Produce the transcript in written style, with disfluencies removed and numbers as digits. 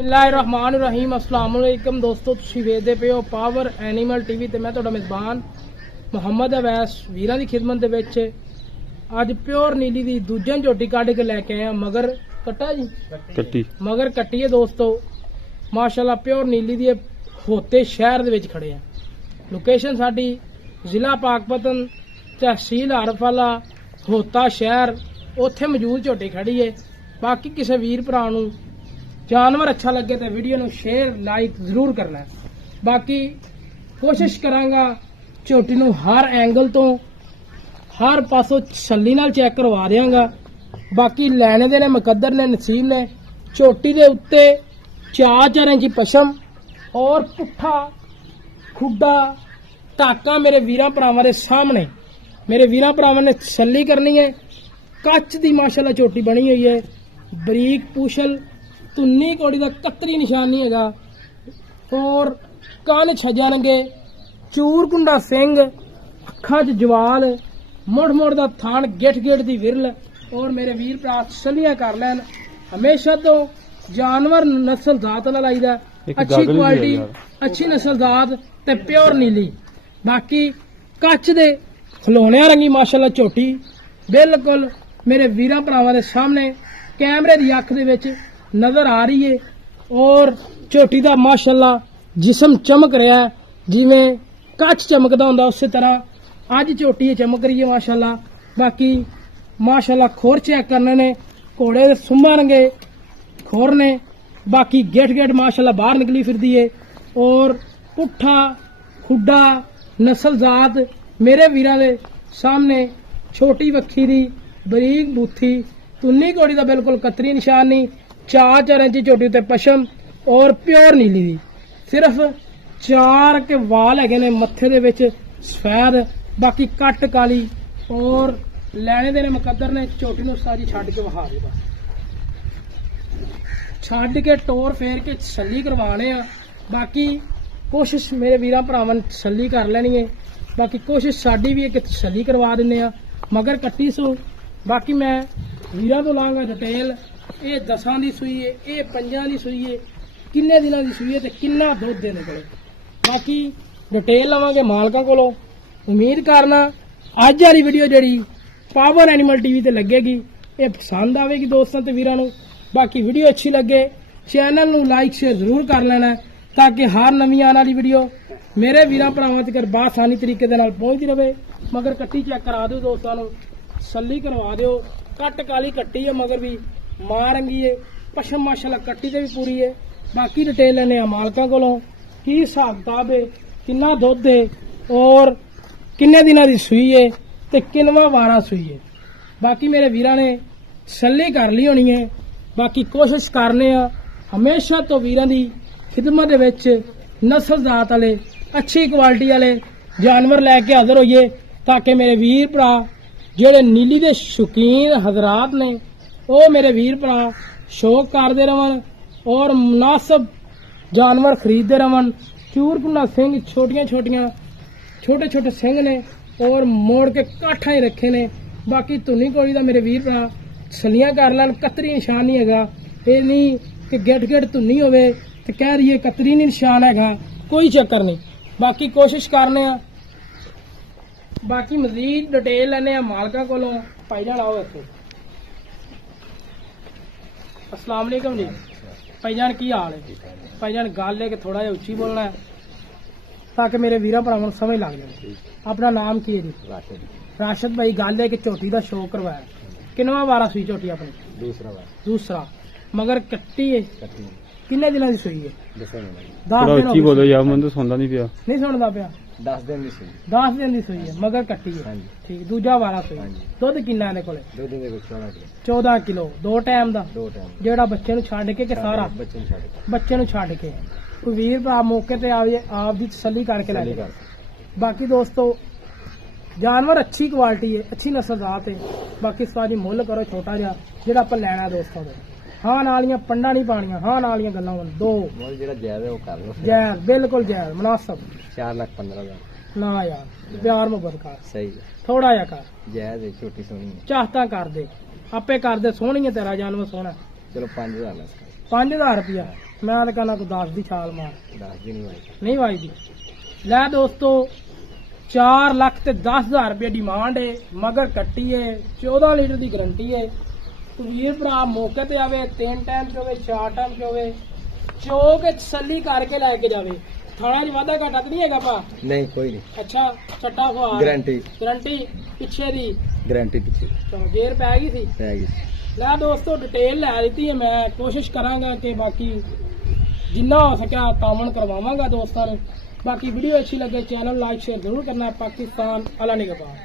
बिस्मिल्लाहिर्रहमानिर्रहीम अस्सलाम वालेकुम दोस्तों, तुसीं वेखदे पे हो पावर एनीमल टीवी ते मैं तुहाडा मेज़बान मुहम्मद अवैस वीरां दी खिदमत दे विच अज प्योर नीली दी दूजे झोटी कढ के लैके आए मगर कट्टा जी कट्टी मगर कट्टी है दोस्तों माशाल्लाह प्योर नीली दी होते शहर दे विच खड़े हैं। लोकेशन साडी जिला पाकपतन तहसील हरफाला होता शहर उत्थे मौजूद झोटी खड़ी है। बाकी किसी वीर भरा नूं जानवर अच्छा लगे तो वीडियो नूं शेयर लाइक जरूर करना है। बाकी कोशिश करांगा झोटी नूं हर एंगल तो हर पासों छल्ली नाल चेक करवा देंगा। बाकी लैने दे ने मुकद्दर ने नसीब ने झोटी दे उत्ते 4 इंच पशम और पुट्ठा खुड्डा टाका मेरे वीरां भरावां दे सामने मेरे वीरां भरावां ने छल्ली करनी है। कच दी माशाल्लाह झोटी बनी हुई है। बरीक पूछल तुन्नी कोड़ी का कतरी निशानी है और कान छजानगे चूर कुंडा सिंह अखा च जवाल मुड़ मुड़ दा थान गिठ गिठ दी विरल और मेरे वीर भरा सलियां कर लैन। हमेशा तो जानवर नस्ल जात वाला लाईदा अच्छी क्वालिटी अच्छी नस्ल जात ते प्योर नीली। बाकी कच दे खलोने रंगी माशाल्लाह झोटी बिल्कुल मेरे वीरां भरावां दे सामने कैमरे दी अख दे विच नजर आ रही है और झोटी दा माशाल्लाह जिस्म चमक रहा है जिवें कच चमकदा हुंदा उस तरह अज झोटी चमक रही है माशाल्लाह। बाकी माशाल्लाह खोर चेक करने ने घोड़े दे सुम्भणगे खोर ने। बाकी गेट गेट माशाल्लाह बाहर निकली फिरदी है और पुट्ठा खुड्डा नस्ल जात मेरे वीरां दे सामने छोटी वक्खी दी बरीक बूथी तुन्नी घोड़ी दा बिल्कुल कतरी निशानी 4 इंच झोटी उत्ते पशम और प्योर नीली दी सिर्फ 4 के वाल है ने मत्थे दे विच सफेद। बाकी कट काली और लैने देने मुकद्दर ने झोटी नूं सारी छड्ड के वहा दे बस छड्ड के टोर फेर के छल्ली करवाने आ। बाकी कोशिश मेरे वीरां भरावां ने छल्ली कर लेनी है। बाकी कोशिश साडी भी है कि छल्ली करवा दिंदे आ मगर कट्टी सो। बाकी मैं वीरां तो लांगा डिटेल ये 10 की सूई है ये 5 की सूई है किन्ने दिनों की सूई है तो किन्ना दुध दे निकले। बाकी डिटेल लवांगे मालकां कोलों। उम्मीद करना अज वाली वीडियो जिहड़ी पावर एनीमल टीवी ते लगेगी ये पसंद आवेगी दोस्तों ते वीरां नूं। बाकी वीडियो अच्छी लगे चैनल नूं लाइक शेयर जरूर कर लेना ताकि हर नवीं आने वाली वीडियो मेरे वीरां भरावां तक बासानी तरीके दे नाल पहुंचदी रहे। मगर कट्टी चेक करा दो दोस्तों नूं सल्ली करवा दिओ। कट काली कट्टी है मगर भी मां रंगी है पशम माशाल्लाह कट्टी ते भी पूरी है। बाकी डिटेल लेने आ मालकां कोलों की हिसाब किताब है किन्ना दुध है और किन्ने दिनां दी सूई है ते किनवा वारा सूई है। बाकी मेरे वीरां ने सल्ली कर ली होनी है। बाकी कोशिश करने आ हमेशा तो वीरां दी खिदमत दे विच नस्ल जात वाले अच्छी क्वालिटी वाले जानवर लैके हाजिर होइए ताकि मेरे वीर भरा जेड़े नीली दे शौकीन हजरात ने वो मेरे वीर भरा शौक करते रहन और मुनासिब जानवर खरीदते रहन। चूरकुंडा सिंह छोटियां छोटियां छोटे छोटे सिंह ने और मोड़ के काठा ही रखे ने। बाकी धुनी कोड़ी दा मेरे वीर भरा छलियां कर लैन कतरी निशान नहीं हैगा। ये नहीं कि गेट गेट धुनी होवे ते कह रही है कतरी नहीं निशान हैगा कोई चक्कर नहीं। बाकी कोशिश करने आ बाकी मजीद डिटेल लेने आ मालका कोलों। भाईजान आओ इत्थे। अस्सलाम वालेकुम जी। भाईजान की हाल है? भाईजान गल है कि थोड़ा जिहा उच्ची बोलना है ताकि मेरे वीरां भरावां नूं समझ लग जाए। अपना नाम की है जी? राशिद भाई। गल है कि झोटी का शौक करवाया किनवा वारा सुई झोटी अपनी? दूसरा मगर कट्टी है किन्ने दिनों की सुई है? 10 दिन उच्ची बोलो यार मैं तो सुनदा नहीं पिया। नहीं सुनदा पिया? 10 दिन की सूई 10 दिन की सूई है मगर कट्टी है। ठीक दूजा वारा सूई। दुध किन्ना इहदे कोले? दुध दे विच 14 किलो 2 टाइम दा? 2 टाइम जेड़ा बच्चे नूं छड्ड के सारा बच्चे ਨੂੰ ਛੱਡ ਕੇ बच्चे नूं छड्ड के कोई वीर भरा मौके ते आवे आप दी तसल्ली करके ले जाए। बाकी दोस्तों जानवर अच्छी क्वालिटी है अच्छी नस्ल जात है। बाकी सारी मुੱਲ करो छोटा जिहा जेड़ा आपां लैणा दोस्तों दे। हाँ नालियां पंडा नहीं पानियां हाँ नालियां गल्लां होण दो ਮੁੱਲ ਜਿਹੜਾ ਜਾਇਜ਼ ਹੈ ਉਹ ਕਰ ਲਓ। जायज बिल्कुल जायज मुनासिब। 4,15,000 ना यार प्यार मुहब्बत कर सही है थोड़ा जिहा कर जायਜ਼ है छोटी सोनी है। चाहता कर दे आपे कर दे सोहनी है तेरा जानवर सोहना। चलो 5,000 5000 रुपया ਮੈਂ ਤਾਂ ਕਹਿੰਦਾ ਕੋਈ 10 ਦੀ ਛਾਲ ਮਾਰ। 10 ਦੀ ਨਹੀਂ ਵਾਈ। ਨਹੀਂ ਵਾਈਦੀ। ਲੈ ਦੋਸਤੋ 4 ਲੱਖ ਤੇ 10,000 ਰੁਪਏ ਡਿਮਾਂਡ ਏ, ਮਗਰ ਕੱਟੀ ਏ, 14 ਲੀਟਰ ਦੀ ਗਰੰਟੀ ਏ। ਵੀਰ ਭਰਾ ਮੌਕੇ ਤੇ ਆਵੇ, 3 ਟਾਈਮ ਚ ਹੋਵੇ, 4 ਟਾਈਮ ਚ ਹੋਵੇ, ਚੋ ਕੇ ਤਸੱਲੀ ਕਰਕੇ ਲੈ ਕੇ ਜਾਵੇ। ਥਾਣਾ ਚ ਵਾਧਾ ਘਾਟਾ ਤਾਂ ਨਹੀਂ ਹੈਗਾ ਭਾ? ਨਹੀਂ ਕੋਈ ਨਹੀਂ। ਅੱਛਾ ਛੱਟਾ ਫੁਹਾਰ ਗਾਰੰਟੀ ਗਰੰਟੀ ਪਿੱਛੇ ਦੀ ਗਾਰੰਟੀ ਪਿੱਛੇ ਚਲੋ ਗੇਰ ਪੈ ਗਈ ਸੀ। ਪੈ ਗਈ। ਲੈ ਦੋਸਤੋ ਡਿਟੇਲ ਲੈ ਦਿੱਤੀ ਹੈ, ਮੈਂ ਕੋਸ਼ਿਸ਼ ਕਰਾਂਗਾ ਕਿ ਬਾਕੀ ਜਿੰਨਾ ਹੋ ਸਕਿਆ ਕਾਮਨ ਕਰਵਾਵਾਂਗਾ ਦੋਸਤਾਂ ਨੂੰ। ਬਾਕੀ ਵੀਡੀਓ ਅੱਛੀ ਲੱਗੇ ਚੈਨਲ ਲਾਈਕ ਸ਼ੇਅਰ ਜ਼ਰੂਰ ਕਰਨਾ। ਪਾਕਿਸਤਾਨ ਅਲਾ ਨਿਗਹਬਾਨ।